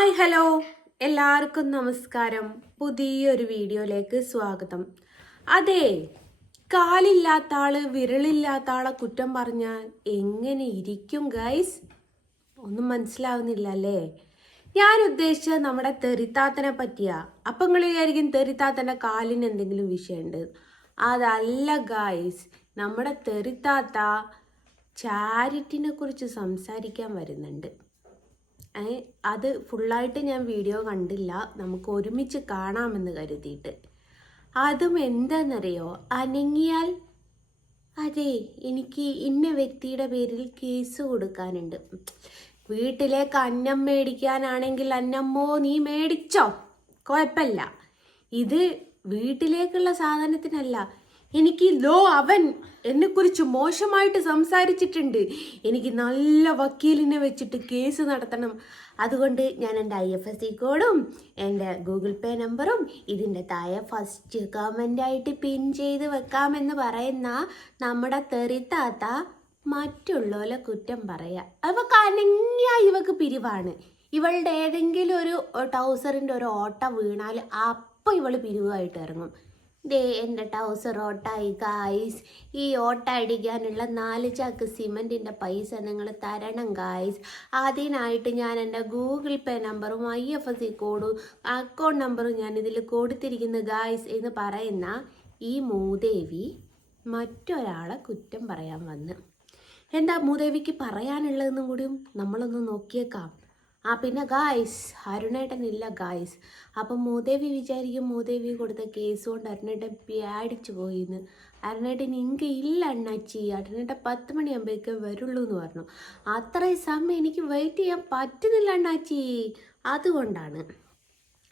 Hi hello. എല്ലാവർക്കും നമസ്കാരം. പുതിയൊരു വീഡിയോയിലേക്ക് സ്വാഗതം. അതെ കാലില്ലാത്ത ആൾ വിരളില്ലാത്ത ആളെ കുറ്റം പറഞ്ഞാൽ എങ്ങനെ ഇരിക്കും ഗൈസ്? ഒന്നും മനസ്സിലാവുന്നില്ല അല്ലേ? ഞാൻ ഉദ്ദേശിച്ച നമ്മുടെ തെറിത്താത്തനെ പറ്റിയാ. അപ്പം നിങ്ങൾ വിചാരിക്കും തെറിത്താത്തന്റെ കാലിന് എന്തെങ്കിലും വിഷയമുണ്ട്. അതല്ല ഗൈസ്. നമ്മുടെ തെറിത്താത്ത ചാരിറ്റിനെ കുറിച്ച് സംസാരിക്കാൻ വരുന്നുണ്ട്. അത് ഫുള്ളായിട്ട് ഞാൻ വീഡിയോ കണ്ടില്ല. നമുക്ക് ഒരുമിച്ച് കാണാമെന്ന് കരുതിയിട്ട്. അതും എന്താണെന്നറിയോ അനങ്ങിയാൽ അതെ എനിക്ക് ഇന്ന വ്യക്തിയുടെ പേരിൽ കേസ് കൊടുക്കാനുണ്ട്. വീട്ടിലേക്ക് അന്നം മേടിക്കാനാണെങ്കിൽ അന്നമ്മോ നീ മേടിച്ചോ? കുഴപ്പമില്ല. ഇത് വീട്ടിലേക്കുള്ള സാധനത്തിനല്ല. എനിക്ക് ലോ അവൻ എന്നെക്കുറിച്ച് മോശമായിട്ട് സംസാരിച്ചിട്ടുണ്ട്. എനിക്ക് നല്ല വക്കീലിനെ വെച്ചിട്ട് കേസ് നടത്തണം. അതുകൊണ്ട് ഞാൻ എന്റെ ഐ എഫ് എസ് സി കോഡും എന്റെ ഗൂഗിൾ പേ നമ്പറും ഇതിന്റെ താഴെ ഫസ്റ്റ് കമന്റായിട്ട് പിൻ ചെയ്ത് വെക്കാമെന്ന് പറയുന്ന നമ്മുടെ തെറിത്താത്ത മറ്റുള്ളവരെ കുറ്റം പറയാ. അവക്ക് അനങ്ങിയ ഇവക്ക് പിരിവാണ്. ഇവളുടെ ഏതെങ്കിലും ഒരു ടൗസറിന്റെ ഒരു ഓട്ട വീണാൽ അപ്പോൾ ഇവൾ പിരിവായിട്ട് ഇറങ്ങും. ദേ എന്റെ ടൗസർ ഓട്ടായി ഗായ്സ് ഈ ഓട്ട അടിക്കാനുള്ള നാല് ചാക്ക് സിമെന്റിന്റെ പൈസ നിങ്ങൾ തരണം ഗായ്സ് അതിനായിട്ട് ഞാൻ എന്റെ ഗൂഗിൾ പേ നമ്പറും ഐ എഫ് എസ് സി കോഡും അക്കൗണ്ട് നമ്പറും ഞാൻ ഇതിൽ കൊടുത്തിരിക്കുന്നു ഗായ്സ് എന്ന് പറയുന്ന ഈ മൂദേവി മറ്റൊരാളെ കുറ്റം പറയാൻ വന്ന്. എന്താ മൂദേവിക്ക് പറയാനുള്ളതെന്നും കൂടിയും നമ്മളൊന്ന് നോക്കിയേക്കാം. ആ പിന്നെ ഗായ്സ് അരുണേട്ടനില്ല ഗായ്സ് അപ്പം മൂദേവി വിചാരിക്കും മൂദേവി കൊടുത്ത കേസ് കൊണ്ട് അരുണേട്ടൻ പേടിച്ചു പോയിന്ന്. അരുണേട്ടൻ ഇങ്ക ഇല്ല അണ്ണാച്ചി അരുണേട്ടൻ പത്ത് മണിയാകുമ്പോഴേക്കേ വരുള്ളൂ എന്ന് പറഞ്ഞു. അത്രയും സമയം എനിക്ക് വെയിറ്റ് ചെയ്യാൻ പറ്റുന്നില്ല അണ്ണാച്ചി അതുകൊണ്ടാണ്.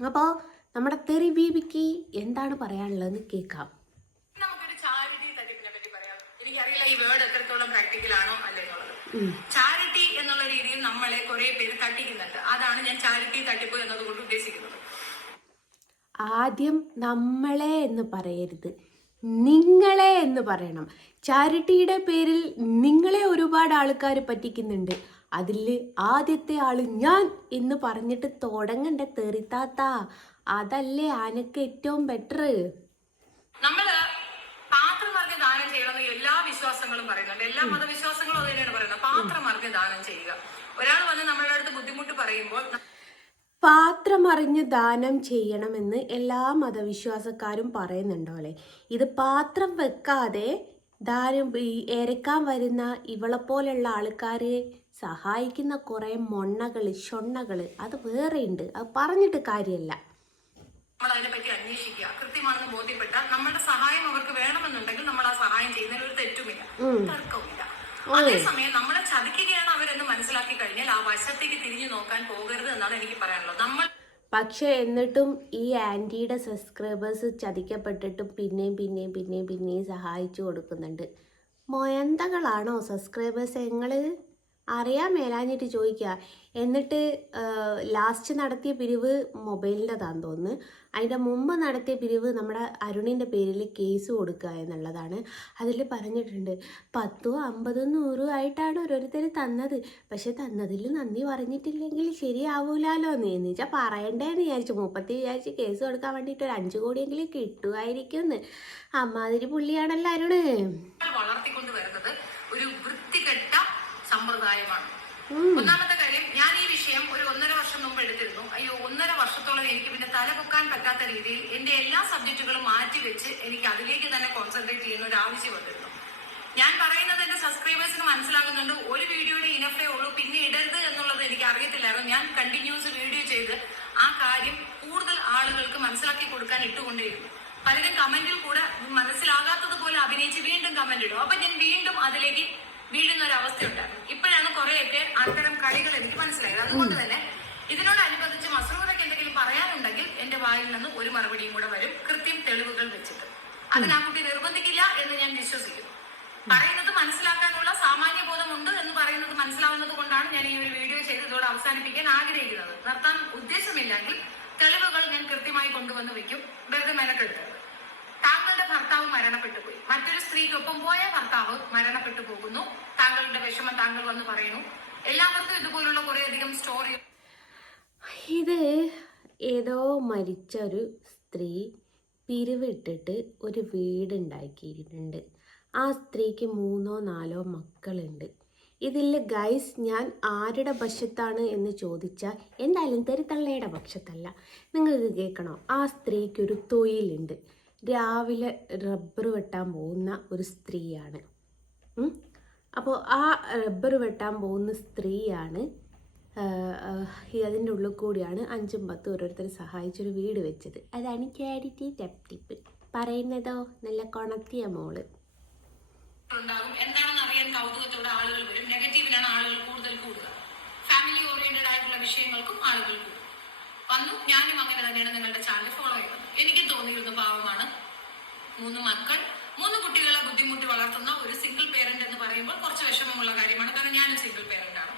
അപ്പോൾ നമ്മുടെ തെറി ബീബിക്ക് എന്താണ് പറയാനുള്ളതെന്ന് കേൾക്കാം. എനിക്കറിയില്ല ഈ വേർഡ് എത്രത്തോളം പ്രാക്ടിക്കൽ ആണോ അല്ലേ. ചാരിറ്റി എന്നുള്ള രീതിയിൽ നമ്മളെ കുറെ പേര് തട്ടിക്കുന്നുണ്ട്. അതാണ് ഞാൻ ചാരിറ്റി തട്ടിപ്പ് എന്നതുകൊണ്ട് ഉദ്ദേശിക്കുന്നത്. ആദ്യം നമ്മളെ എന്ന് പറയരുത്. നിങ്ങളെ എന്ന് പറയണം. ചാരിറ്റിയുടെ പേരിൽ നിങ്ങളെ ഒരുപാട് ആൾക്കാർ പറ്റിക്കുന്നുണ്ട്. അതിൽ ആദ്യത്തെ ആൾ ഞാൻ എന്ന് പറഞ്ഞിട്ട് തുടങ്ങണ്ട തെറിത്താത്ത. അതല്ലേ ആനക്ക് ഏറ്റവും ബെറ്റർ നമ്മൾ പാത്രം മറിഞ്ഞ് ദാനം ചെയ്യണമെന്ന് എല്ലാ വിശ്വാസങ്ങളും പറയുന്നുണ്ട്. എല്ലാ മതവിശ്വാസങ്ങളും അത് തന്നെയാണ് പറയുന്നത്. പാത്രമറിഞ്ഞ് ദാനം ചെയ്യുക. ഒരാൾ വന്ന് നമ്മളുടെ അടുത്ത് ബുദ്ധിമുട്ട് പറയുമ്പോൾ പാത്രമറിഞ്ഞ് ദാനം ചെയ്യണമെന്ന് എല്ലാ മതവിശ്വാസക്കാരും പറയുന്നുണ്ടോ അല്ലേ? ഇത് പാത്രം വെക്കാതെ ദാനം ഏരക്കാൻ വരുന്ന ഇവളെ പോലെയുള്ള ആൾക്കാരെ സഹായിക്കുന്ന കുറേ മൊണ്ണകൾ ഷൊണ്ണകൾ അത് വേറെയുണ്ട്. അത് പറഞ്ഞിട്ട് കാര്യമല്ല നമ്മൾ അതിനെപ്പറ്റി അന്വേഷിക്കുക. കൃത്യമാണെന്ന് ബോധ്യപ്പെട്ട നമ്മുടെ സഹായം അവർക്ക് വേണമെന്നുണ്ടെങ്കിൽ നമ്മൾ ആ സഹായം ചെയ്യുന്നതിൽ ഒരു തെറ്റുമില്ല. തർക്കവുമില്ല. അതേസമയം നമ്മളെ ചതിക്കുകയാണ് അവരെന്ന് മനസ്സിലാക്കി കഴിഞ്ഞാൽ ആ വശത്തേക്ക് തിരിഞ്ഞു നോക്കാൻ പോകരുത് എന്നാണ് എനിക്ക് പറയാനുള്ളത്. നമ്മൾ പക്ഷെ എന്നിട്ടും ഈ ആന്റിയുടെ സബ്സ്ക്രൈബേഴ്സ് ചതിക്കപ്പെട്ടിട്ടും പിന്നെയും പിന്നെയും പിന്നെയും പിന്നെയും സഹായിച്ചു കൊടുക്കുന്നുണ്ട്. മൊയന്തകളാണോ സബ്സ്ക്രൈബേഴ്സ് നിങ്ങൾ അറിയാൻ മേലാഞ്ഞിട്ട് ചോദിക്കുക. എന്നിട്ട് ലാസ്റ്റ് നടത്തിയ പിരിവ് മൊബൈലിന്റെതാന്ന് തോന്നുന്നു. അതിന്റെ മുമ്പ് നടത്തിയ പിരിവ് നമ്മുടെ അരുണിന്റെ പേരിൽ കേസ് കൊടുക്കുക എന്നുള്ളതാണ്. അതിൽ പറഞ്ഞിട്ടുണ്ട് പത്തോ അമ്പതോ നൂറോ ആയിട്ടാണ് ഓരോരുത്തർ തന്നത്. പക്ഷെ തന്നതിൽ നന്ദി പറഞ്ഞിട്ടില്ലെങ്കിൽ ശരിയാവൂലാലോ എന്ന് എന്ന് വെച്ചാൽ പറയണ്ടേന്ന് വിചാരിച്ചു. മുപ്പത്തി വിചാരിച്ച് കേസ് കൊടുക്കാൻ വേണ്ടിയിട്ട് ഒരു അഞ്ച് കോടിയെങ്കിലും കിട്ടുമായിരിക്കും എന്ന് അമ്മാതിരി പുള്ളിയാണല്ലോ അരുണ്. വളർത്തിക്കൊണ്ട് വരുന്നത് ഉം. ഒന്നാമത്തെ കാര്യം ഞാൻ ഈ വിഷയം ഒരു ഒന്നര വർഷം മുമ്പ് എടുത്തിരുന്നു. അയ്യോ ഒന്നര വർഷത്തോളം എനിക്ക് പിന്നെ തല പൊക്കാൻ പറ്റാത്ത രീതിയിൽ എന്റെ എല്ലാ സബ്ജക്റ്റുകളും മാറ്റി വെച്ച് എനിക്ക് അതിലേക്ക് തന്നെ കോൺസെൻട്രേറ്റ് ചെയ്യുന്ന ഒരു ആവശ്യം വന്നിരുന്നു. ഞാൻ പറയുന്നത് എന്റെ സബ്സ്ക്രൈബേഴ്സിന് മനസ്സിലാകുന്നുണ്ട്. ഒരു വീഡിയോയുടെ ഇനഫേ ഉള്ളൂ. പിന്നെ ഇടരുത് എന്നുള്ളത് എനിക്ക് അറിയത്തില്ലായിരുന്നു. ഞാൻ കണ്ടിന്യൂസ് വീഡിയോ ചെയ്ത് ആ കാര്യം കൂടുതൽ ആളുകൾക്ക് മനസ്സിലാക്കി കൊടുക്കാൻ ഇട്ടുകൊണ്ടേയിരുന്നു. പലരും കമന്റിൽ കൂടെ മനസ്സിലാകാത്തതുപോലെ അഭിനയിച്ച് വീണ്ടും കമന്റ് ഇടും. അപ്പൊ ഞാൻ വീണ്ടും അതിലേക്ക് വീഴുന്ന ഒരു അവസ്ഥയുണ്ട് ഇപ്പോഴാണ് കുറെയൊക്കെ അത്തരം കളികൾ എനിക്ക് മനസ്സിലായത്. അതുകൊണ്ട് തന്നെ ഇതിനോടനുബന്ധിച്ച് മസറൂറയ്ക്ക് എന്തെങ്കിലും പറയാനുണ്ടെങ്കിൽ എന്റെ വായിൽ നിന്ന് ഒരു മറുപടിയും കൂടെ വരും. കൃത്യം തെളിവുകൾ വെച്ചിട്ട്. അതിന് ആ കുട്ടി നിർബന്ധിക്കില്ല എന്ന് ഞാൻ വിശ്വസിക്കുന്നു. പറയുന്നത് മനസ്സിലാക്കാനുള്ള സാമാന്യ ബോധമുണ്ട് എന്ന് പറയുന്നത് മനസ്സിലാവുന്നത് കൊണ്ടാണ് ഞാൻ ഈ ഒരു വീഡിയോ ചെയ്ത് ഇതോടെ അവസാനിപ്പിക്കാൻ ആഗ്രഹിക്കുന്നത്. നിർത്താൻ ഉദ്ദേശമില്ലെങ്കിൽ തെളിവുകൾ ഞാൻ കൃത്യമായി കൊണ്ടുവന്ന് വെക്കും. വെറുതെ മെനക്കെടുത്തത് താങ്കളുടെ ഭർത്താവ് മരണപ്പെട്ടു പോയി. മറ്റൊരു സ്ത്രീക്കൊപ്പം പോയ ഭർത്താവ് മരണപ്പെട്ടു പോകുന്നു. താങ്കളുടെ വിഷമം താങ്കൾ വന്ന് പറയുന്നു. എല്ലാവർക്കും ഇതുപോലുള്ള കുറേയധികം സ്റ്റോറി ഇത് ഏതോ മരിച്ച ഒരു സ്ത്രീ പിരിവിട്ടിട്ട് ഒരു വീടുണ്ടാക്കിയിട്ടുണ്ട്. ആ സ്ത്രീക്ക് മൂന്നോ നാലോ മക്കളുണ്ട്. ഇതിൽ ഗൈസ് ഞാൻ ആരുടെ പക്ഷത്താണ് എന്ന് ചോദിച്ചാൽ എന്തായാലും തെരുത്തള്ളയുടെ പക്ഷത്തല്ല. നിങ്ങൾക്ക് കേൾക്കണോ? ആ സ്ത്രീക്ക് ഒരു തൊഴിലുണ്ട്. രാവിലെ റബ്ബർ വെട്ടാൻ പോകുന്ന ഒരു സ്ത്രീയാണ്. അപ്പോൾ ആ റബ്ബർ വെട്ടാൻ പോകുന്ന സ്ത്രീയാണ് അതിന്റെ ഉള്ളിൽ കൂടിയാണ് അഞ്ചും പത്തും ഓരോരുത്തർ സഹായിച്ചൊരു വീട് വെച്ചത്. അതാണ് ടെപ് ടിപ്പ് പറയുന്നതോ? നല്ല കൊണത്തിയ മോൾ. ഉണ്ടാകും എന്താണെന്ന് കൗതുകത്തോടെ ആളുകൾ വരും. ആളുകൾ കൂടുതൽ ഫാമിലി ഓറിയന്റഡ് ആയിട്ടുള്ള വിഷയങ്ങൾക്കും ആളുകൾ കൂടും. വന്നു. ഞാനും അങ്ങനെ തന്നെയാണ് നിങ്ങളുടെ ചാനൽ ഫോളോ ചെയ്യുന്നത് എനിക്കും തോന്നിയിരുന്നു പാവമാണ് മൂന്ന് മക്കൾ മൂന്ന് കുട്ടികളെ ബുദ്ധിമുട്ടി വളർത്തുന്ന ഒരു സിംഗിൾ പേരന്റ് എന്ന് പറയുമ്പോൾ കുറച്ച് വിഷമമുള്ള കാര്യമാണ്. കാരണം ഞാനും സിംഗിൾ പേരന്റ് ആണ്.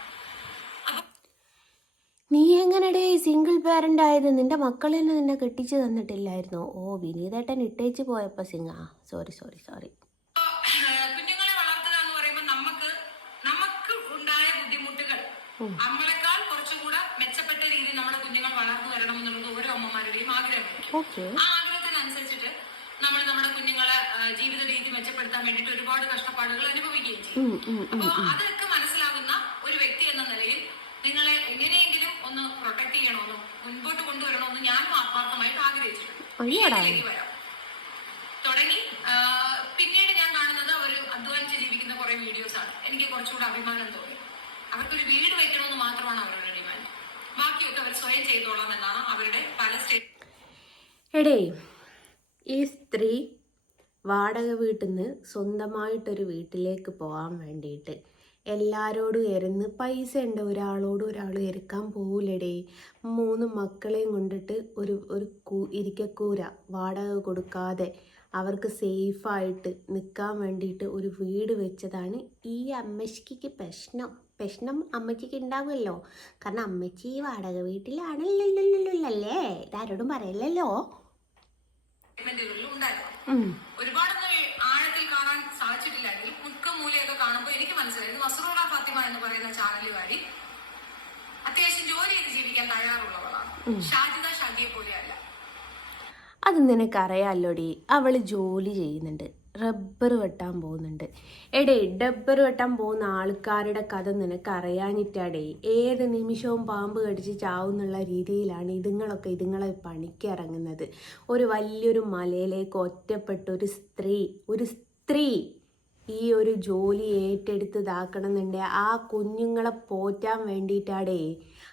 നീ എങ്ങനെടേ സിംഗിൾ പാരന്റ് ആയത്? നിന്റെ മക്കളെന്നെ നിന്നെ കെട്ടിച്ചു തന്നിട്ടില്ലായിരുന്നോ? ഓ വിനീതേട്ടൻ ഇട്ടേച്ച് പോയപ്പോൾ സിംഗ സോറി സോറി സോറി കുഞ്ഞുങ്ങളെ വളർത്തുക എന്ന് പറയുമ്പോൾ നമുക്ക് നമുക്ക് ഉണ്ടായ ബുദ്ധിമുട്ടുകൾ നമ്മളെക്കാൾ കുറച്ചും കൂടെ മെച്ചപ്പെട്ട രീതിയിൽ നമ്മുടെ കുഞ്ഞുങ്ങൾ വളർന്നു വരണം എന്നുള്ളത് ഓരോ അമ്മമാരുടെയും ആഗ്രഹം. ഓക്കെ. ആ ആഗ്രഹത്തിനനുസരിച്ചിട്ട് നമ്മൾ നമ്മുടെ കുഞ്ഞുങ്ങളെ ആ, ജീവിത രീതി മെച്ചപ്പെടുത്താൻ വേണ്ടിയിട്ട് ഒരുപാട് കഷ്ടപ്പാടുകൾ അനുഭവിക്കുകയും ചെയ്യും അപ്പൊ അതൊക്കെ മനസ്സിലാകുന്ന ഒരു വ്യക്തി എന്ന നിലയിൽ നിങ്ങളെ എങ്ങനെയെങ്കിലും ഒന്ന് പ്രൊട്ടക്ട് ചെയ്യണമെന്നും മുൻപോട്ട് കൊണ്ടുവരണമെന്നും ഞാനും ആത്മാർത്ഥമായിട്ട് ആഗ്രഹിച്ചിട്ടുണ്ട്. വരാം. തുടങ്ങി പിന്നീട് ഞാൻ കാണുന്നത് അവർ അധ്വാനിച്ച് ജീവിക്കുന്ന കുറെ വീഡിയോസ് ആണ്. എനിക്ക് കുറച്ചുകൂടെ അഭിമാനം തോന്നി. അവർക്കൊരു വീട് വെക്കണമെന്ന് മാത്രമാണ് അവരുടെ ഡിമാൻഡ് ബാക്കിയൊക്കെ അവർ സ്വയം ചെയ്തോളാം എന്നാണ് അവരുടെ പല സ്റ്റേറ്റ് എടേ ഈ സ്ത്രീ വാടക വീട്ടിൽ നിന്ന് സ്വന്തമായിട്ടൊരു വീട്ടിലേക്ക് പോകാൻ വേണ്ടിയിട്ട് എല്ലാരോടും എരുന്ന് പൈസ ഉണ്ട് ഒരാളോട് ഒരാൾ എരുക്കാൻ പോവില്ലടേ മൂന്ന് മക്കളെയും കൊണ്ടിട്ട് ഒരു ഒരു കൂ ഇരിക്കക്കൂര വാടക കൊടുക്കാതെ അവർക്ക് സേഫായിട്ട് നിൽക്കാൻ വേണ്ടിയിട്ട് ഒരു വീട് വെച്ചതാണ് ഈ അമ്മച്ചിക്ക് പ്രശ്നം. പ്രശ്നം അമ്മച്ചിക്ക് ഉണ്ടാവുമല്ലോ കാരണം അമ്മച്ചി വാടക വീട്ടിലാണല്ലോ ഇതാരോടും പറയല്ലല്ലോ. സെഗ്മെന്റുകളിൽ ഉണ്ടായിരുന്നു. ഒരുപാടൊന്നും ആഴത്തിൽ കാണാൻ സാധിച്ചിട്ടില്ലെങ്കിൽ മുക്ക മൂലയൊക്കെ കാണുമ്പോൾ എനിക്ക് മനസ്സിലായി. ഇത് മസറൂറ ഫാത്തിമ എന്ന് പറയുന്ന ചാനലുകാരി അത്യാവശ്യം ജോലി ചെയ്ത് ജീവിക്കാൻ തയ്യാറുള്ളവളാണ്. ഷാജിദ ഷാജിയെ പോലെയല്ല. അത് നിനക്കറിയാമല്ലോടി അവൾ ജോലി ചെയ്യുന്നുണ്ട്. റബ്ബർ വെട്ടാൻ പോകുന്നുണ്ട്. എടേ ഡബ്ബർ വെട്ടാൻ പോകുന്ന ആൾക്കാരുടെ കഥ നിനക്ക് അറിയാഞ്ഞിട്ടാടേ ഏത് നിമിഷവും പാമ്പ് കടിച്ച് ചാവുന്നുള്ള രീതിയിലാണ് ഇതുങ്ങളൊക്കെ ഇതുങ്ങളെ പണിക്കിറങ്ങുന്നത്. ഒരു വലിയൊരു മലയിലേക്ക് ഒറ്റപ്പെട്ട ഒരു സ്ത്രീ ഒരു സ്ത്രീ ഈ ഒരു ജോലി ഏറ്റെടുത്ത് ഇതാക്കണമെന്നുണ്ടെ ആ കുഞ്ഞുങ്ങളെ പോറ്റാൻ വേണ്ടിയിട്ടാടേ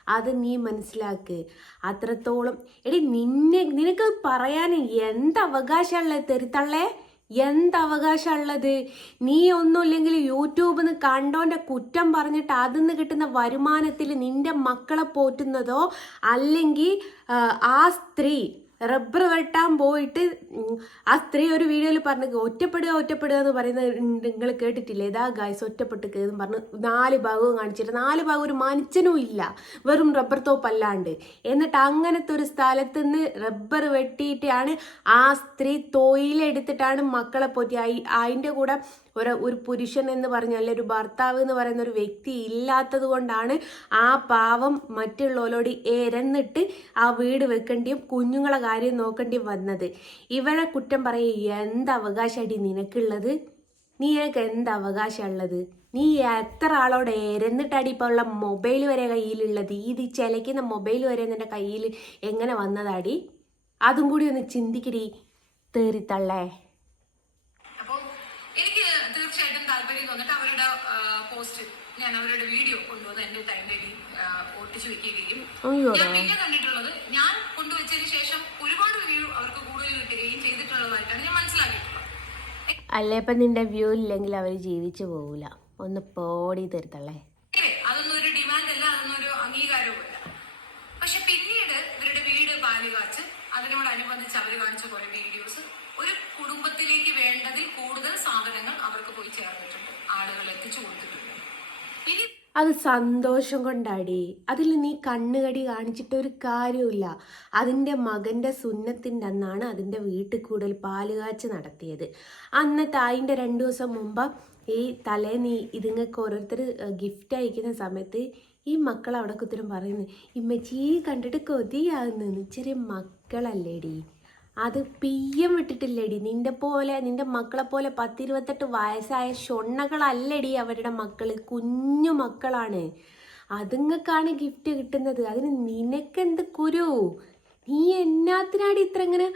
അത് നീ മനസ്സിലാക്ക്. അത്രത്തോളം എടി നിന്നെ നിനക്ക് പറയാൻ എന്ത് അവകാശമുള്ളത് തെരുത്തള്ളേ? എന്ത് അവകാശമുള്ളത് നീ ഒന്നുമില്ലെങ്കിൽ യൂട്യൂബിൽ നിന്ന് കണ്ടോന്റെ കുറ്റം പറഞ്ഞിട്ട് അതിൽ നിന്ന് കിട്ടുന്ന വരുമാനത്തിൽ നിന്റെ മക്കളെ പോറ്റുന്നതോ? അല്ലെങ്കിൽ ആ സ്ത്രീ റബ്ബർ വെട്ടാൻ പോയിട്ട് ആ സ്ത്രീ ഒരു വീഡിയോയിൽ പറഞ്ഞു ഒറ്റപ്പെടുക ഒറ്റപ്പെടുക എന്ന് പറയുന്നത് നിങ്ങൾ കേട്ടിട്ടില്ലേ? ഇതാ ഗായ്സ് ഒറ്റപ്പെട്ട് എന്ന് പറഞ്ഞ് നാല് ഭാഗവും കാണിച്ചിട്ട് നാല് ഭാഗം ഒരു മനുഷ്യനും ഇല്ല. വെറും റബ്ബർ തോപ്പല്ലാണ്ട്. എന്നിട്ട് അങ്ങനത്തെ ഒരു സ്ഥലത്ത് നിന്ന് റബ്ബർ വെട്ടിയിട്ടാണ് ആ സ്ത്രീ തൊയിലെടുത്തിട്ടാണ് മക്കളെ പോറ്റി അതിന്റെ കൂടെ ഒരു ഒരു പുരുഷൻ എന്ന് പറഞ്ഞാൽ ഒരു ഭർത്താവ് എന്ന് പറയുന്ന ഒരു വ്യക്തി ഇല്ലാത്തത് കൊണ്ടാണ് ആ പാവം മറ്റുള്ളവരോട് എരന്നിട്ട് ആ വീട് വെക്കേണ്ടിയും കുഞ്ഞുങ്ങളെ കാര്യം നോക്കേണ്ടിയും വന്നത്. ഇവരെ കുറ്റം പറയും എന്ത് അവകാശമായിട്ട് നിനക്കുള്ളത്? നീ നിനക്ക് എന്ത് അവകാശമുള്ളത്? നീ എത്ര ആളോട് എരന്നിട്ടാടി ഇപ്പോൾ ഉള്ള മൊബൈൽ വരെ കയ്യിലുള്ളത്? ഇത് ചിലയ്ക്കുന്ന മൊബൈൽ വരെ നിന്റെ കയ്യിൽ എങ്ങനെ വന്നതാടി? അതും കൂടി ഒന്ന് ചിന്തിക്കടി തേറിത്തള്ളേ അപ്പോ എനിക്ക് തീർച്ചയായിട്ടും താല്പര്യം തോന്നിട്ട് അവരുടെ പോസ്റ്റ് ഞാൻ അവരുടെ വീഡിയോ കൊണ്ടുവന്ന് എന്റെ ടൈമിലേക്ക് ഒട്ടിച്ചു വെക്കുകയും ഞാൻ പിന്നെ കണ്ടിട്ടുള്ളത് ഞാൻ കൊണ്ടുവച്ചതിന് ശേഷം ഒരുപാട് വ്യൂ അവർക്ക് കൂടുതൽ കിട്ടുകയും ചെയ്തിട്ടുള്ളതായിട്ടാണ് ഞാൻ മനസ്സിലാക്കിയിട്ടുള്ളത്. അല്ലേ ഇപ്പം നിന്റെ വ്യൂ ഇല്ലെങ്കിൽ അവർ ജീവിച്ചു പോകൂല ഒന്ന് പോടി തരുത്തല്ലേ അതൊന്നും ഒരു ഡിമാൻഡ് അല്ല അതൊന്നും ഒരു അംഗീകാരവുമല്ല പക്ഷെ പിന്നീട് ഇവരുടെ വീട് പാൽ കാച്ച് അതിനോടനുബന്ധിച്ച് അവർ കാണിച്ച കുറെ വീഡിയോസ് ഒരു കുടുംബത്തിലേക്ക് വേണ്ടതിൽ കൂടുതൽ സാധനങ്ങൾ അവർക്ക് പോയി ചേർന്നിട്ടുണ്ട് ആളുകൾ എത്തിച്ചു കൊടുത്തിട്ടുണ്ട് ഇനി അത് സന്തോഷം കൊണ്ടാടി. അതിൽ നീ കണ്ണുകടി കാണിച്ചിട്ട് ഒരു കാര്യമില്ല അതിന്റെ മകന്റെ സുന്നത്തിന്റെ അന്നാണ് അതിന്റെ വീട്ടിൽ കൂടുതൽ പാലുകാച്ച് നടത്തിയത്. അന്ന് തായിന്റെ രണ്ട് ദിവസം മുമ്പ് ഈ തലേന്ന് നീ ഇതുങ്ങൾക്ക് ഓരോരുത്തർ ഗിഫ്റ്റ് അയക്കുന്ന സമയത്ത് ഈ മക്കൾ അവിടെ കുത്തിരും പറയുന്നു ഇമ്മച്ചി കണ്ടിട്ട് കൊതിയാകുന്നു ചെറിയ മക്കളല്ലേടി. അത് പിയ്യം വിട്ടിട്ടില്ലടി. നിന്റെ പോലെ നിന്റെ മക്കളെ പോലെ പത്തിരുപത്തെട്ട് വയസ്സായ ഷൊണ്ണകളല്ലടി അവരുടെ മക്കൾ കുഞ്ഞു മക്കളാണ്. അതുങ്ങൾക്കാണ് ഗിഫ്റ്റ് കിട്ടുന്നത്. അതിന് നിനക്കെന്ത് കുരു? നീ എന്നാത്തിനാടി ഇത്ര ഇങ്ങനെ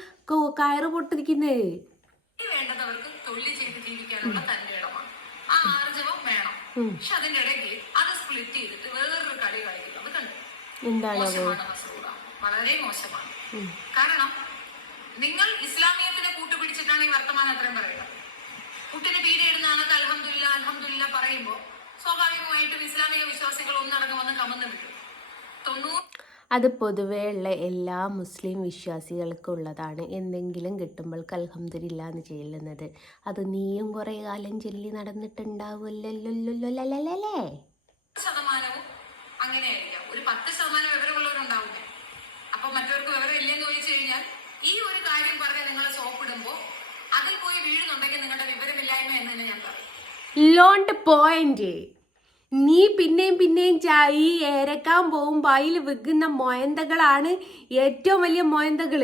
കയറ് പൊട്ടിരിക്കുന്നത് വേണ്ടതവർക്ക് വേണ്ടുന്നവർക്ക് തൊഴിൽ ചെയ്ത് ജീവിക്കാനുള്ള തന്റെ ഇടമാണ്. ആ ആർജവം വേണം. പക്ഷെ അതിന്റെ ഇടയ്ക്ക് അത് സ്പ്ലിറ്റ് ചെയ്തിട്ട് വേറൊരു കളി കളിക്കുന്നത് കണ്ടു. എന്താണ് മോശമാണ് വളരെ മോശമാണ്. കാരണം നിങ്ങൾ ഇസ്ലാമിയത്തിനെ കൂട്ടുപിടിച്ചിട്ടാണ് ഈ വർത്തമാനം അത്രയും പറയുന്നത്. കുട്ടിന് പീരിയിടുന്നാണെന്ന് അലഹമില്ല അലഹമില്ല പറയുമ്പോൾ സ്വാഭാവികമായിട്ടും ഇസ്ലാമിക വിശ്വാസികൾ ഒന്നടങ്കം വന്ന് കമന്ന് വിട്ടു തൊണ്ണൂറ് അത് പൊതുവേ ഉള്ള എല്ലാ മുസ്ലിം വിശ്വാസികൾക്കും ഉള്ളതാണ്. എന്തെങ്കിലും കിട്ടുമ്പോൾ അൽഹംദുലില്ല എന്ന് ചെല്ലുന്നത്. അത് നീയും കുറേ കാലം ചൊല്ലി നടന്നിട്ടുണ്ടാവുമല്ലോ ശതമാനവും അങ്ങനെയായിരിക്കാം ഒരു പത്ത് ശതമാനം വിവരമുള്ളവരുണ്ടാവില്ലേ അപ്പൊ മറ്റവർക്ക് വിവരം ഇല്ലെന്ന് ചോദിച്ചു കഴിഞ്ഞാൽ ഈ ഒരു കാര്യം പറഞ്ഞ് നിങ്ങൾ സോപ്പിടുമ്പോ അതിൽ പോയി വീഴുന്നുണ്ടെങ്കിൽ നിങ്ങളുടെ വിവരമില്ലായ്മ എന്ന് തന്നെ ഞാൻ പറയും. ലോണ്ട് പോയിന്റ് നീ പിന്നെയും പിന്നെയും ചായി ഈ ഏരക്കാൻ പോകുമ്പോൾ അതിൽ വിൽക്കുന്ന മൊയന്തകളാണ് ഏറ്റവും വലിയ മൊയന്തകൾ.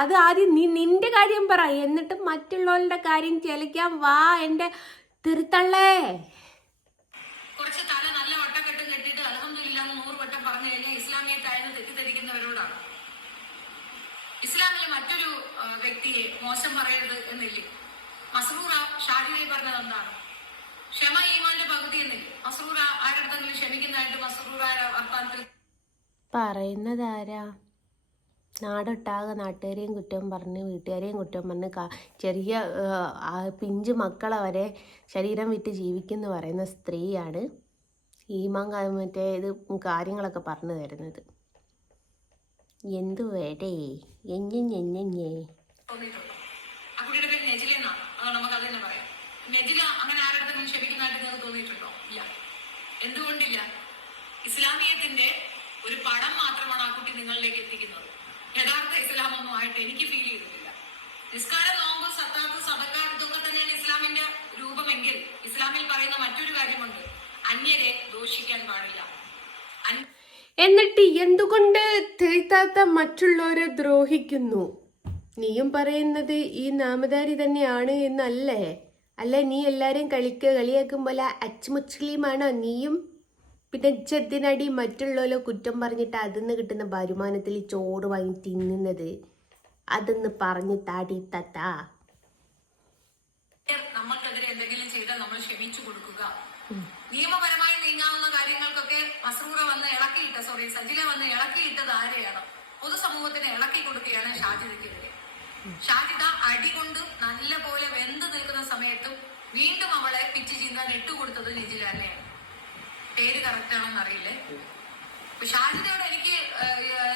അത് ആദ്യം നീ നിന്റെ കാര്യം പറ എന്നിട്ട് മറ്റുള്ളവരുടെ കാര്യം ചെലക്കാൻ വാ എന്റെ തിരുത്തള്ളേ. കുറച്ച് തല നല്ല വട്ടക്കെട്ടും കെട്ടിയിട്ട് അലഹമില്ല എന്ന് നൂറ് വട്ടം പറഞ്ഞു കഴിഞ്ഞാൽ ഇസ്ലാമിയത്തായെന്ന് തെറ്റിദ്ധരിക്കുന്നവരോടാണ് ഇസ്ലാമിലെ മറ്റൊരു വ്യക്തിയെ മോശം പറയരുത് എന്നില്ലേ? മസറൂറ ഷാജിയായി പറഞ്ഞത് എന്താണ്? ക്ഷമ ഈമാന്റെ പകുതി എന്നില്ലേ? മസറൂറ ആരടുത്തെങ്കിലും ക്ഷമിക്കുന്നതായിട്ട് മസറൂറ വർത്താനത്തിൽ പറയുന്നതാരാ? നാടൊട്ടാകെ നാട്ടുകാരെയും കുറ്റം പറഞ്ഞ് വീട്ടുകാരെയും കുറ്റം പറഞ്ഞ് ചെറിയ പിഞ്ചു മക്കളെ വരെ ശരീരം വിറ്റ് ജീവിക്കുന്നു പറയുന്ന സ്ത്രീയാണ് ഈമാൻ മറ്റേ ഇത് കാര്യങ്ങളൊക്കെ പറഞ്ഞു തരുന്നത്. എന്തു വേടേ എഞ്ഞെഞ്ഞെഞ്ഞേ തോന്നിയിട്ടുണ്ടോ ആ കുട്ടിയുടെ പേര് നെജില എന്നാണ് അതുകൊണ്ട് നമുക്ക് അത് തന്നെ പറയാം. നെജില അങ്ങനെ ആരടുത്തെങ്കിലും ക്ഷമിക്കുന്നതായിട്ട് നിങ്ങൾക്ക് തോന്നിയിട്ടുണ്ടോ? ഇല്ല. എന്തുകൊണ്ടില്ല? ഇസ്ലാമിയത്തിന്റെ ഒരു പടം മാത്രമാണ് ആ കുട്ടി നിങ്ങളിലേക്ക് എത്തിക്കുന്നത്. യഥാർത്ഥ ഇസ്ലാമൊന്നും ആയിട്ട് എനിക്ക് ഫീൽ ചെയ്തിട്ടില്ല നിസ്കാര നോമ്പ് സത്താത്ത് സതക്കാർ ഇതൊക്കെ തന്നെയാണ് ഇസ്ലാമിന്റെ രൂപമെങ്കിൽ ഇസ്ലാമിൽ പറയുന്ന മറ്റൊരു കാര്യമുണ്ട്. അന്യരെ ദോഷിക്കാൻ പാടില്ല. എന്നിട്ട് എന്തുകൊണ്ട് തിരുത്താത്ത മറ്റുള്ളവരെ ദ്രോഹിക്കുന്നു? നീയും പറയുന്നത് ഈ നാമധാരി തന്നെയാണ് എന്നല്ലേ? അല്ല നീ എല്ലാരും കളിക്ക കളിയാക്കും പോലെ അച്ചുമുച്ചിലിയുമാണോ നീയും? പിന്നെ ചെത്തിനടി മറ്റുള്ളവരോ കുറ്റം പറഞ്ഞിട്ട് അതിന്ന് കിട്ടുന്ന വരുമാനത്തിൽ ചോറ് വാങ്ങി തിന്നുന്നത്? അതെന്ന് പറഞ്ഞ് താടി തത്താ. നമ്മൾ കൊടുക്കുക. നിയമപരമായി നീങ്ങാവുന്ന കാര്യങ്ങൾക്കൊക്കെ മസറൂറ വന്ന് ഇളക്കിയിട്ട സോറി സജില വന്ന് ഇളക്കിയിട്ടത് ആരെയാണ്? പൊതുസമൂഹത്തിന് ഇളക്കി കൊടുക്കുകയാണ് ഷാജിദയ്ക്കെതിരെ ഷാജിദ അടി കൊണ്ട് നല്ല പോലെ വെന്ത് നിൽക്കുന്ന സമയത്തും വീണ്ടും അവളെ പിച്ച് ചീന്താൻ ഇട്ടുകൊടുത്തത് കൊടുത്തത് തന്നെയാണ്. പേര് കറക്റ്റ് ആണോന്ന് അറിയില്ലേ? ഷാജിദയോട് എനിക്ക്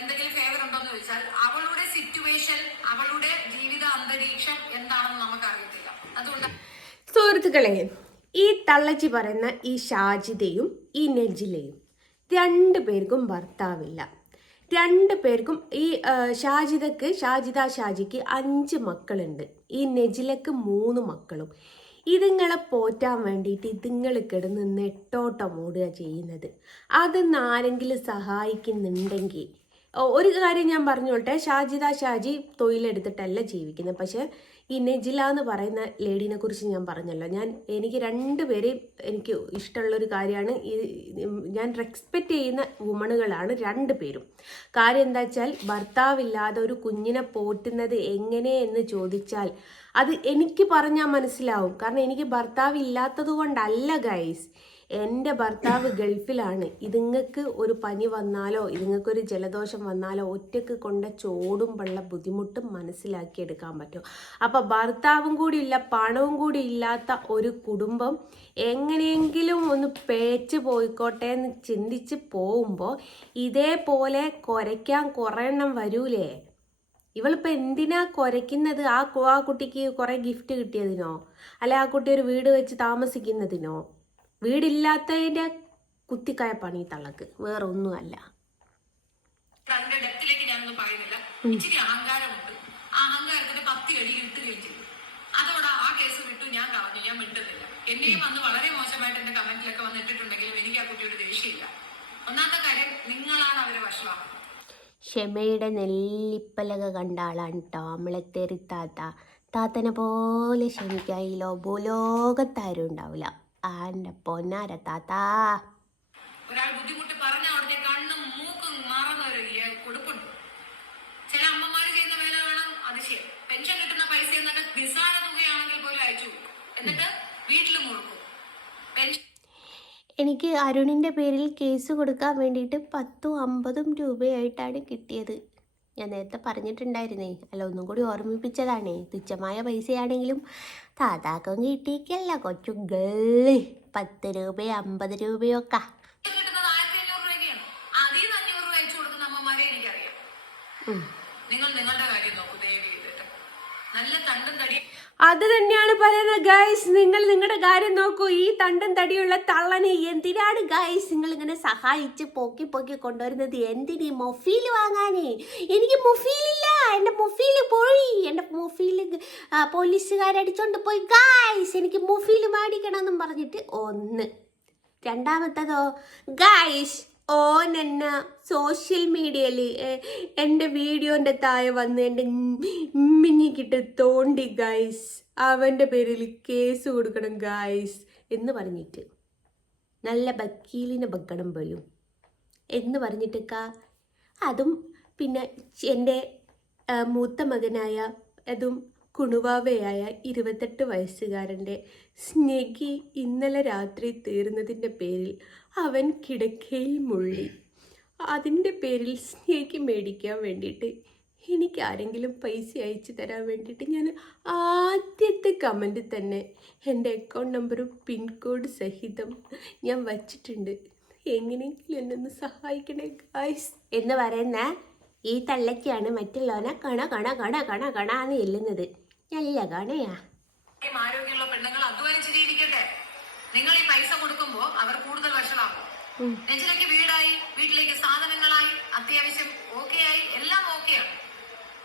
എന്തെങ്കിലും ഫേവർ ഉണ്ടോ എന്ന് ചോദിച്ചാൽ അവളുടെ സിറ്റുവേഷൻ അവളുടെ ജീവിത അന്തരീക്ഷം എന്താണെന്ന് നമുക്ക് അറിയത്തില്ല അതുകൊണ്ട് സുഹൃത്തുക്കളെ ഈ തള്ളച്ചി പറയുന്ന ഈ ഷാജിതയും ഈ നെജിലയും രണ്ട് പേർക്കും ഭർത്താവില്ല. രണ്ട് പേർക്കും ഈ ഷാജിതക്ക് ഷാജിത ഷാജിക്ക് അഞ്ച് മക്കളുണ്ട്. ഈ നെജിലക്ക് മൂന്ന് മക്കളും. ഇതുങ്ങളെ പോറ്റാൻ വേണ്ടിയിട്ട് ഇതുങ്ങൾ കിടന്ന് നെട്ടോട്ടം ഓടുക ചെയ്യുന്നത്. അതൊന്ന് ആരെങ്കിലും സഹായിക്കുന്നുണ്ടെങ്കിൽ ഒരു കാര്യം ഞാൻ പറഞ്ഞോട്ടെ. ഷാജിദ ഷാജി തൊഴിലെടുത്തിട്ടല്ല ജീവിക്കുന്നത്. പക്ഷെ ഈ നെജില എന്ന് പറയുന്ന ലേഡീനെ കുറിച്ച് ഞാൻ പറഞ്ഞല്ലോ. ഞാൻ എനിക്ക് രണ്ടുപേരെയും എനിക്ക് ഇഷ്ടമുള്ളൊരു കാര്യമാണ്. ഈ ഞാൻ റെസ്പെക്റ്റ് ചെയ്യുന്ന വുമണുകളാണ് രണ്ട് പേരും. കാര്യം എന്താ വെച്ചാൽ ഭർത്താവില്ലാതെ ഒരു കുഞ്ഞിനെ പോറ്റുന്നത് എങ്ങനെ എന്ന് ചോദിച്ചാൽ അത് എനിക്ക് പറഞ്ഞാൽ മനസ്സിലാവും. കാരണം എനിക്ക് ഭർത്താവ് ഇല്ലാത്തത് കൊണ്ടല്ല ഗൈസ് എന്റെ ഭർത്താവ് ഗൾഫിലാണ്. ഇതുങ്ങൾക്ക് ഒരു പനി വന്നാലോ ഇതുങ്ങൾക്കൊരു ജലദോഷം വന്നാലോ ഒറ്റയ്ക്ക് കൊണ്ട ചോടും വെള്ള ബുദ്ധിമുട്ടും മനസ്സിലാക്കിയെടുക്കാൻ പറ്റും. അപ്പോൾ ഭർത്താവും കൂടിയില്ല പണവും കൂടി ഇല്ലാത്ത ഒരു കുടുംബം എങ്ങനെയെങ്കിലും ഒന്ന് പേച്ച് പോയിക്കോട്ടെ എന്ന് ചിന്തിച്ച് പോകുമ്പോൾ ഇതേപോലെ കുരയ്ക്കാൻ കുറയെണ്ണം വരൂലേ? ഇവളിപ്പോൾ എന്തിനാ കുരയ്ക്കുന്നത്? ആ ആ കുട്ടിക്ക് കുറേ ഗിഫ്റ്റ് കിട്ടിയതിനോ? അല്ലെ ആ കുട്ടി ഒരു വീട് വെച്ച് താമസിക്കുന്നതിനോ? വീടില്ലാത്തതിന്റെ കുത്തിക്കയപ്പാണ് പണി തള്ളക്ക്. വേറെ ഒന്നുമല്ല അതിന്റെ ഡെപ്തിലേക്ക് ഞാനൊന്നും പറയുന്നില്ല. ഇച്ചിരി അഹങ്കാരമുണ്ട്. ആ അഹങ്കാരത്തിന്റെ പത്തി അടിയിൽ ഇട്ടുകയും ചെയ്തു അതോടെ ആ കേസ് വിട്ടു. ഞാൻ കളഞ്ഞു. ഞാൻ മിണ്ടുന്നില്ല. എന്നെയും അന്ന് വളരെ മോശമായിട്ട് എന്റെ കമന്റിലൊക്കെ വന്ന് ഇട്ടിട്ടുണ്ടെങ്കിലും എനിക്ക് ആ കുട്ടിയോട് ദേഷ്യമില്ല. ഒന്നാമത്തെ കാര്യം നിങ്ങളാണ് അവരെ വഷളാക്കുന്നത്. ക്ഷമയുടെ നെല്ലിപ്പലക കണ്ട ആളാണ് കേട്ടോ നമ്മളെ തെറിത്താത്ത താത്തനെ പോലെ ക്ഷമിക്കാൻ ഈ ലോകത്താരും ഉണ്ടാവില്ല. ആന്റെ പൊന്നാര താത്താ. ഒരാൾ ബുദ്ധിമുട്ട് പറഞ്ഞ ഉടനെ കണ്ണും മൂക്കും മാറുന്നവര് കൊടുപ്പുണ്ട്. ചില അമ്മമാര് ചെയ്യുന്ന വേല വേണം അതിശയം പെൻഷൻ കിട്ടുന്ന പൈസ എന്നൊക്കെ നിസ്സാര തുകയാണെങ്കിൽ പോലും അയച്ചു എന്നിട്ട് വീട്ടിൽ മുറുക്കും പെൻഷൻ എനിക്ക് അരുണിന്റെ പേരിൽ കേസ് കൊടുക്കാൻ വേണ്ടിയിട്ട് പത്തും അമ്പതും രൂപയായിട്ടാണ് കിട്ടിയത്. ഞാൻ നേരത്തെ പറഞ്ഞിട്ടുണ്ടായിരുന്നേ. അല്ല ഒന്നും കൂടി ഓർമ്മിപ്പിച്ചതാണേ. തുച്ഛമായ പൈസയാണെങ്കിലും താതാക്കം കിട്ടിയിക്കല്ല കൊച്ചു ഗള്ളി. പത്ത് രൂപയോ അമ്പത് രൂപയോ ഒക്കെ. കിട്ടുന്നത് ആയിരത്തി അഞ്ഞൂറ് അതിൽ നിന്ന് അഞ്ഞൂറ് രൂപ അയച്ചു കൊടുക്കുന്ന അമ്മമാരെ എനിക്കറിയാം. ഉം. നിങ്ങൾ നിങ്ങളുടെ കാര്യം നോക്കൂ ദയവ് ചെയ്തിട്ട്. നല്ല തണ്ടും തടിയും അത് തന്നെയാണ് പറയുന്നത് ഗൈസ് നിങ്ങൾ നിങ്ങളുടെ കാര്യം നോക്കൂ. ഈ തണ്ടും തടിയുള്ള തള്ളനെ എന്തിനാണ് ഗൈസ് നിങ്ങൾ ഇങ്ങനെ സഹായിച്ച് പൊക്കി പൊക്കി കൊണ്ടുവരുന്നത്? എന്തിന് മൊഫീൽ വാങ്ങാനേ? എനിക്ക് മൊഫീലില്ല. എന്റെ മൊഫീൽ പോയി. എന്റെ മൊഫീൽ പോലീസുകാരടിച്ചോണ്ട് പോയി. ഗൈസ് എനിക്ക് മൊഫീൽ മേടിക്കണം എന്നും പറഞ്ഞിട്ട് ഒന്ന്. രണ്ടാമത്തതോ ഗൈസ് ഓൻ എന്ന സോഷ്യൽ മീഡിയയിൽ എന്റെ വീഡിയോന്റെ താഴെ വന്ന് എന്റെ മിന്നിക്കിട്ട് തോണ്ടി ഗൈസ് അവന്റെ പേരിൽ കേസ് കൊടുക്കണം ഗൈസ് എന്ന് പറഞ്ഞിട്ട്. നല്ല വക്കീലിനെ വെക്കണം പോലും. എന്ന് പറഞ്ഞിട്ടൊക്ക. അതും പിന്നെ എന്റെ മൂത്ത മകനായ അതും കുണുവാവയായ ഇരുപത്തെട്ട് വയസ്സുകാരന്റെ സ്നേഹി ഇന്നലെ രാത്രി തീർന്നതിന്റെ പേരിൽ അവൻ കിടക്കയിൽ മുള്ളി. അതിന്റെ പേരിൽ സ്നേഹി മേടിക്കാൻ വേണ്ടിയിട്ട് എനിക്ക് ആരെങ്കിലും പൈസ അയച്ചു തരാൻ വേണ്ടിയിട്ട് ഞാൻ ആദ്യത്തെ കമന്റ് തന്നെ എന്റെ അക്കൗണ്ട് നമ്പറും പിൻകോഡ് സഹിതം ഞാൻ വച്ചിട്ടുണ്ട്. എങ്ങനെയെങ്കിലും എന്നൊന്ന് സഹായിക്കണേ ഗായ്സ് എന്ന് പറയുന്ന ഈ തള്ളയ്ക്കാണ് മറ്റുള്ളവനെ കണ കണ കണ കണ കണ എന്ന് എല്ലുന്നത്. നല്ല കണയാ. ആരോഗ്യമുള്ള പെണ്ണുങ്ങൾ അധ്വാനിച്ച് ജീവിക്കട്ടെ നിങ്ങൾ ഈ പൈസ കൊടുക്കുമ്പോ അവർ കൂടുതൽ വഷളാകും. നെഞ്ചിലേക്ക് വീടായി വീട്ടിലേക്ക് സാധനങ്ങളായി അത്യാവശ്യം ഓക്കെ ആയി എല്ലാം ഓക്കെയാണ്.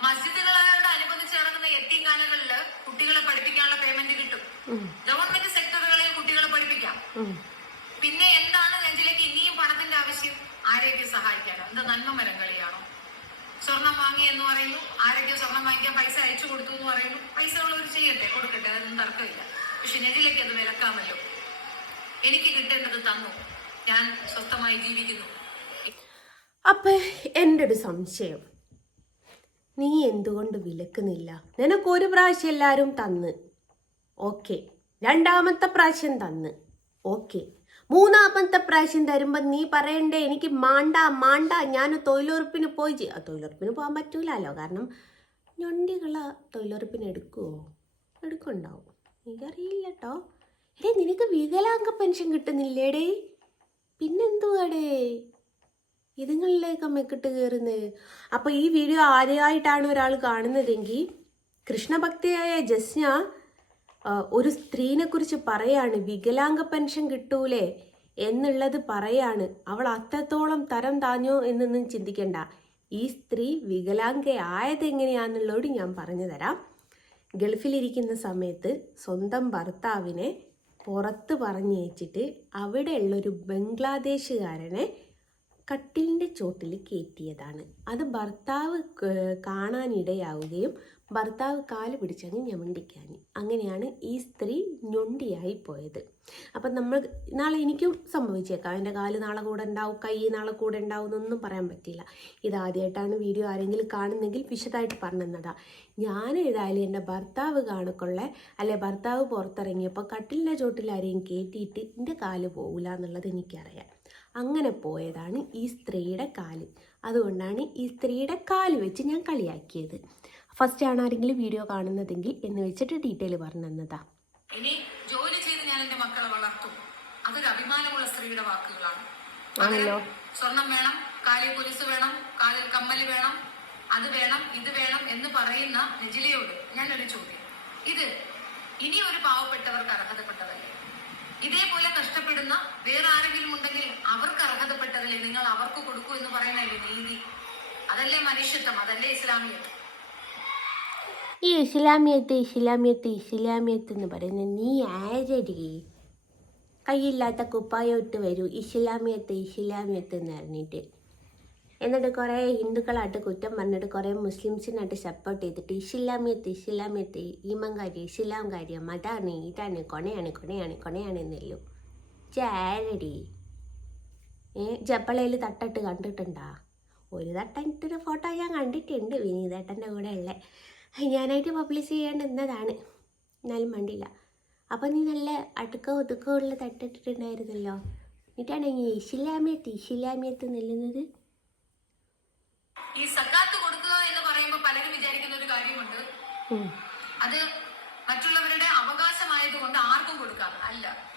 മസ്ജിദുകളോട് അനുബന്ധിച്ച് നടക്കുന്ന കാലങ്ങളിൽ കുട്ടികളെ പഠിപ്പിക്കാനുള്ള പേയ്മെന്റ് കിട്ടും. ഗവൺമെന്റ് സെക്ടറുകളിൽ കുട്ടികളെ പഠിപ്പിക്കാം. പിന്നെ എന്താണ് നെഞ്ചിലേക്ക് ഇനിയും പണത്തിന്റെ ആവശ്യം? ആരെയൊക്കെ സഹായിക്കാനോ? എന്താ നന്മ മരം കളിയാണോ സ്വർണം വാങ്ങി എന്ന് പറയുന്നു. ആരൊക്കെ സ്വർണം വാങ്ങിക്കാൻ പൈസ അയച്ചു കൊടുത്തു എന്ന് പറയുന്നു. പൈസ ഉള്ളവർ ചെയ്യട്ടെ കൊടുക്കട്ടെ അതൊന്നും തർക്കമില്ല. പക്ഷെ നെഞ്ചിലേക്ക് അത് വിലക്കാമല്ലോ. എനിക്ക് കിട്ടേണ്ടത് തന്നു. ഞാൻ സ്വസ്ഥമായി ജീവിക്കുന്നു. അപ്പൊ എന്റെ ഒരു സംശയം. നീ എന്തുകൊണ്ട് വിലക്കുന്നില്ല? നിനക്ക് ഒരു പ്രാവശ്യം എല്ലാവരും തന്ന്. ഓക്കെ. രണ്ടാമത്തെ പ്രാവശ്യം തന്ന്. ഓക്കെ. മൂന്നാമത്തെ പ്രാവശ്യം തരുമ്പോൾ നീ പറയണ്ടേ എനിക്ക് മാണ്ട മാണ്ട. ഞാൻ തൊഴിലുറപ്പിന് പോയി തൊഴിലുറപ്പിന് പോകാൻ പറ്റൂലല്ലോ. കാരണം ഞൊണ്ടികളെ തൊഴിലുറപ്പിന് എടുക്കുമോ എടുക്കുന്നുണ്ടാവും. എനിക്കറിയില്ല കേട്ടോ എടേ നിനക്ക് വികലാംഗ പെൻഷൻ കിട്ടുന്നില്ലേടേ? പിന്നെന്തുവാടേ? ഇതുങ്ങളിലേക്ക് മെക്കിട്ട് കയറുന്നത് അപ്പോൾ ഈ വീഡിയോ ആദ്യമായിട്ടാണ് ഒരാൾ കാണുന്നതെങ്കിൽ കൃഷ്ണഭക്തിയായ ജസ്ന ഒരു സ്ത്രീനെ കുറിച്ച് പറയാണ് വികലാംഗ പെൻഷൻ കിട്ടൂലേ എന്നുള്ളത് പറയാണ്. അവൾ അത്രത്തോളം തരം താഞ്ഞോ എന്നൊന്നും ചിന്തിക്കണ്ട. ഈ സ്ത്രീ വികലാംഗയായത് എങ്ങനെയാന്നുള്ളതോട് ഞാൻ പറഞ്ഞു തരാം. ഗൾഫിലിരിക്കുന്ന സമയത്ത് സ്വന്തം ഭർത്താവിനെ പുറത്ത് പറഞ്ഞയച്ചിട്ട് അവിടെയുള്ളൊരു ബംഗ്ലാദേശുകാരനെ കട്ടിലിന്റെ ചോട്ടിൽ കയറ്റിയതാണ്. അത് ഭർത്താവ് കാണാനിടയാവുകയും ഭർത്താവ് കാൽ പിടിച്ചങ്ങ് ഞമണ്ടിക്കാൻ അങ്ങനെയാണ് ഈ സ്ത്രീ ഞൊണ്ടിയായി പോയത്. അപ്പം നമ്മൾ നാളെ എനിക്കും സംഭവിച്ചേക്കാം. എന്റെ കാൽ നാളെ കൂടെ ഉണ്ടാവും കൈ നാളെ കൂടെ ഉണ്ടാവും എന്നൊന്നും പറയാൻ പറ്റില്ല. ഇതാദ്യമായിട്ടാണ് വീഡിയോ ആരെങ്കിലും കാണുന്നെങ്കിൽ വിശദമായിട്ട് പറഞ്ഞതാ ഞാൻ ഏതായാലും എന്റെ ഭർത്താവ് കാണക്കൊള്ള അല്ലെ ഭർത്താവ് പുറത്തിറങ്ങിയപ്പോൾ കട്ടിലിന്റെ ചോട്ടിൽ ആരെയും കയറ്റിയിട്ട് എന്റെ കാൽ പോകില്ല എന്നുള്ളത് എനിക്കറിയാം. അങ്ങനെ പോയതാണ് ഈ സ്ത്രീയുടെ കാൽ. അതുകൊണ്ടാണ് ഈ സ്ത്രീയുടെ കാൽ വെച്ച് ഞാൻ കളിയാക്കിയത്. ഫസ്റ്റ് ആണ് ആരെങ്കിലും വീഡിയോ കാണുന്നതെങ്കിൽ എന്ന് വെച്ചിട്ട് ഡീറ്റെയിൽ പറഞ്ഞു തന്നതാ. ഇനി ജോലി ചെയ്ത് ഞാൻ എന്റെ മക്കളെ വളർത്തും. അതൊരു അഭിമാനമുള്ള സ്ത്രീയുടെ വാക്കുകളാണ്. ആണല്ലോ. സ്വർണം വേണം കാലിൽ പൊലിസ് വേണം കാലിൽ കമ്മൽ വേണം അത് വേണം ഇത് വേണം എന്ന് പറയുന്ന നെജിലയോട് ഞാനൊരു ചോദ്യം. ഇത് ഇനി ഒരു പാവപ്പെട്ടവർക്ക് അർഹതപ്പെട്ടതല്ലേ? ഇതേപോലെ കഷ്ടപ്പെടുന്ന വേറെ ആരെങ്കിലും ഉണ്ടെങ്കിൽ അവർക്ക് അർഹതപ്പെട്ടതല്ലേ നിങ്ങൾ അവർക്ക് കൊടുക്കൂ എന്ന് പറയുന്നല്ലേ നീതി. അതല്ലേ മനുഷ്യത്വം അതല്ലേ ഇസ്ലാമിയത്വം ഈ ഇസ്ലാമിയത്ത് ഇസ്ലാമിയത്ത് ഇസ്ലാമിയത്ത് എന്ന് പറയുന്നത് നീ ആരടി? കയ്യില്ലാത്ത കുപ്പായം ഇട്ട് വരൂ. ഇസ്ലാമിയത്ത് ഇസ്ലാമിയത്ത് എന്ന് പറഞ്ഞിട്ട്. എന്നിട്ട് കുറേ ഹിന്ദുക്കളായിട്ട് കുറ്റം പറഞ്ഞിട്ട് കുറേ മുസ്ലിംസിനായിട്ട് സപ്പോർട്ട് ചെയ്തിട്ട് ഇസ്ലാമിയത്ത് ഇസ്ലാമിയത്ത് ഈമംകാരി ഇസ്ലാംകാരി അതാണ് ഇതാണ് കൊണയാണ് കൊണയാണ് കൊണയാണ് എന്നല്ലോ. ചാരടി ഏ ജപ്പളയിൽ തട്ടിട്ട് കണ്ടിട്ടുണ്ടാ? ഒരു തട്ടിട്ടൊരു ഫോട്ടോ ഞാൻ കണ്ടിട്ടുണ്ട്. വിനീതേട്ടന്റെ കൂടെ ഉള്ള ഞാനായിട്ട് പബ്ലിഷ് ചെയ്യാൻ നിന്നതാണ്. എന്നാലും മണ്ടില്ല. അപ്പം നീ നല്ല അടുക്ക ഒതുക്കമുള്ള തട്ടിട്ടിട്ടുണ്ടായിരുന്നല്ലോ. എന്നിട്ടാണ് ഈ ഇസ്ലാമിയത്ത് ഇസ്ലാമിയത്ത് നില്ലുന്നത്? ഈ സക്കാത്ത് കൊടുക്കുക എന്ന് പറയുമ്പോൾ പലരും വിചാരിക്കുന്ന ഒരു കാര്യമുണ്ട്. അത് മറ്റുള്ളവരുടെ അവകാശമായതുകൊണ്ട് ആർക്കും കൊടുക്കാം. അല്ല.